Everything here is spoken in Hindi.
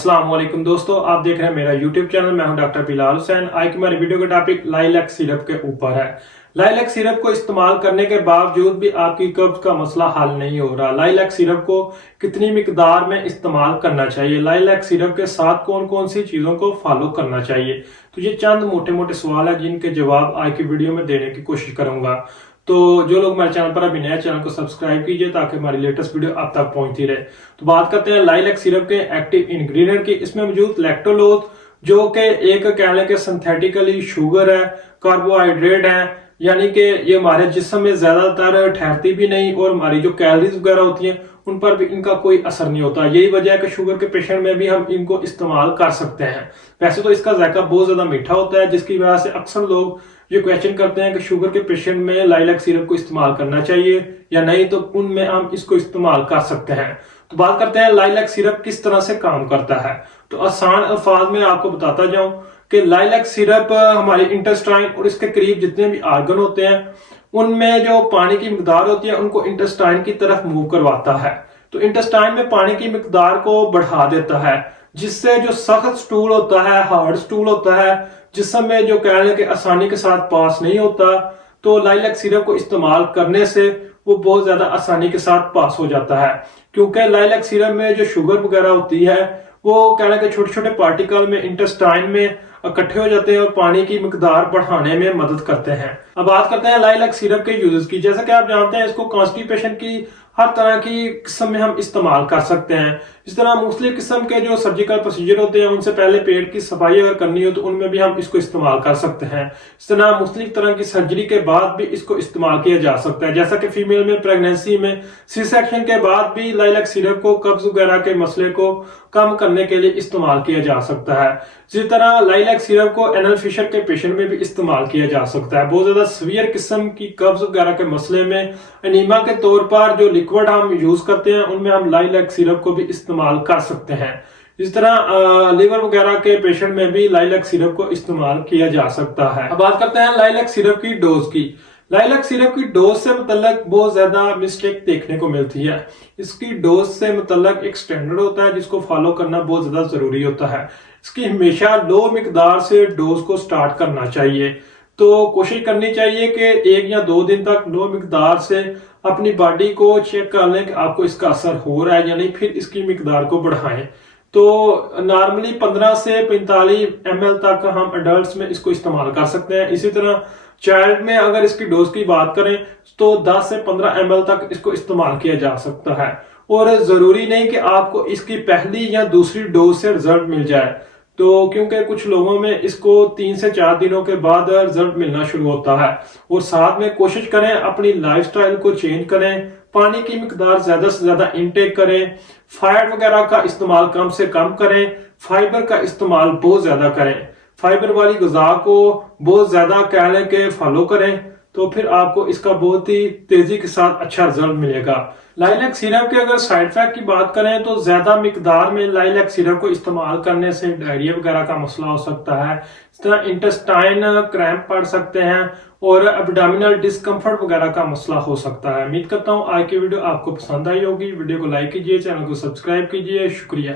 अस्सलाम वालेकुम दोस्तों, आप देख रहे हैं मेरा YouTube चैनल। मैं हूं डॉक्टर बिलाल हुसैन। आज की हमारी वीडियो का टॉपिक लाइलैक सिरप के ऊपर है। लाइलैक सिरप को इस्तेमाल करने के बावजूद भी आपकी कब्ज का मसला हल नहीं हो रहा। लाइलैक सिरप को कितनी मिकदार में इस्तेमाल करना चाहिए, लाइलैक सिरप के साथ कौन कौन सी चीजों को फॉलो करना चाहिए, तो ये चंद मोटे मोटे सवाल है जिनके जवाब आज की वीडियो में देने की कोशिश करूंगा। तो जो लोग मेरे चैनल पर अभी नए, चैनल को सब्सक्राइब कीजिए ताकि हमारी लेटेस्ट वीडियो आप तक पहुंचती रहे। तो बात करते हैं लाइलैक सिरप के एक्टिव इंग्रेडिएंट की। इसमें मौजूद लैक्टोलोज जो कि एक कहने के सिंथेटिकली शुगर है, कार्बोहाइड्रेट है, यानी कि ये हमारे जिस्म में ज्यादातर ठहरती भी नहीं और हमारी जो कैलोरीज वगैरह होती हैं उन पर भी इनका कोई असर नहीं होता। यही वजह है कि शुगर के पेशेंट में भी हम इनको इस्तेमाल कर सकते हैं। वैसे तो इसका जायका बहुत ज्यादा मीठा होता है, जिसकी वजह से अक्सर लोग ये क्वेश्चन करते हैं कि शुगर के पेशेंट में लाइलैक सिरप को इस्तेमाल करना चाहिए या नहीं, तो उनमें हम इसको इस्तेमाल कर सकते हैं। तो बात करते हैं लाइलैक सिरप किस तरह से काम करता है। तो आसान अल्फाज में आपको बताता जाऊं कि लाइलैक सिरप हमारी इंटेस्टाइन और इसके करीब जितने भी आर्गन होते हैं उनमें जो पानी की मिकदार होती है उनको इंटेस्टाइन की तरफ मूव करवाता है। तो इंटेस्टाइन में पानी की मिकदार को बढ़ा देता है, जिससे जो सख्त स्टूल होता है, हार्ड स्टूल होता है, जिसम में जो कहने के आसानी के साथ पास नहीं होता, तो लाइलैक सिरप को इस्तेमाल करने से वो बहुत ज्यादा आसानी के साथ पास हो जाता है। क्योंकि लाइलैक सिरप में जो शुगर वगैरह होती है वो कहने के छोटे छोटे पार्टिकल में इंटेस्टाइन में इकट्ठे हो जाते हैं और पानी की मिकदार बढ़ाने में मदद करते हैं। अब बात करते हैं लाइलैक सिरप के यूजेस की। जैसा कि आप जानते हैं इसको कॉन्स्टिपेशन की हर तरह की किस्म में हम इस्तेमाल कर सकते हैं। इस तरह मुख्तलिफ किस्म के जो सर्जिकल प्रोसीजर होते हैं उनसे पहले पेट की सफाई अगर करनी हो तो उनमें भी हम इसको इस्तेमाल कर सकते हैं। इस तरह मुख्तलिफ तरह की सर्जरी के बाद भी इसको इस्तेमाल किया जा सकता है। जैसा कि फीमेल में प्रेगनेंसी में सी सेक्शन के बाद भी लाइलैक सिरप को कब्ज वगैरह के मसले को कम करने के लिए इस्तेमाल किया जा सकता है। इसी तरह लाइलैक सिरप को एनल फिशर के पेशेंट में भी इस्तेमाल किया जा सकता है। बहुत ज्यादा सीवियर किस्म की कब्ज वगैरह के मसले में एनीमा के तौर पर जो लिक्विड हम यूज करते हैं उनमें हम लाइलैक सिरप को भी इस्तेमाल कर सकते हैं। इस तरह लिवर वगैरह के पेशेंट में भी लाइलैक सिरप को इस्तेमाल किया जा सकता है। अब बात करते हैं लाइलैक सिरप की डोज की। लाइलैक सिरप की डोज से मुतल्लक बहुत ज्यादा मिस्टेक देखने को मिलती है। इसकी डोज से मुतल्लक एक स्टैंडर्ड होता है जिसको फॉलो करना बहुत ज्यादा जरूरी होता है। इसकी हमेशा लो मिकदार से डोज को स्टार्ट करना चाहिए। तो कोशिश करनी चाहिए कि 1 या 2 दिन तक लो मिकदार से अपनी बॉडी को चेक कर लें कि आपको इसका असर हो रहा है या नहीं, फिर इसकी मिकदार को बढ़ाएं। तो नॉर्मली 15 से 45 ml तक हम अडल्ट में इसको इस्तेमाल कर सकते हैं। इसी तरह चाइल्ड में अगर इसकी डोज की बात करें तो 10 से 15 ml तक इसको इस्तेमाल किया जा सकता है। और जरूरी नहीं कि आपको इसकी पहली या दूसरी डोज से रिजल्ट मिल जाए, तो क्योंकि कुछ लोगों में इसको 3 से 4 दिनों के बाद रिजल्ट मिलना शुरू होता है। और साथ में कोशिश करें अपनी लाइफस्टाइल को चेंज करें, पानी की मिकदार ज्यादा से ज्यादा इनटेक करें, फैट वगैरह का इस्तेमाल कम से कम करें, फाइबर का इस्तेमाल बहुत ज्यादा करें, फाइबर वाली गुज़ा को बहुत ज्यादा कहने के फॉलो करें, तो फिर आपको इसका बहुत ही तेजी के साथ अच्छा रिजल्ट मिलेगा। लाइलैक सिरप के अगर साइड इफेक्ट की बात करें तो ज्यादा मिकदार में लाइलैक सिरप को इस्तेमाल करने से डायरिया वगैरह का मसला हो सकता है। इस तरह इंटेस्टाइन क्रैम्प पड़ सकते हैं और एब्डोमिनल डिस्कम्फर्ट वगैरह का मसला हो सकता है। उम्मीद करता हूँ आज की वीडियो आपको पसंद आई होगी। वीडियो को लाइक कीजिए, चैनल को सब्सक्राइब कीजिए। शुक्रिया।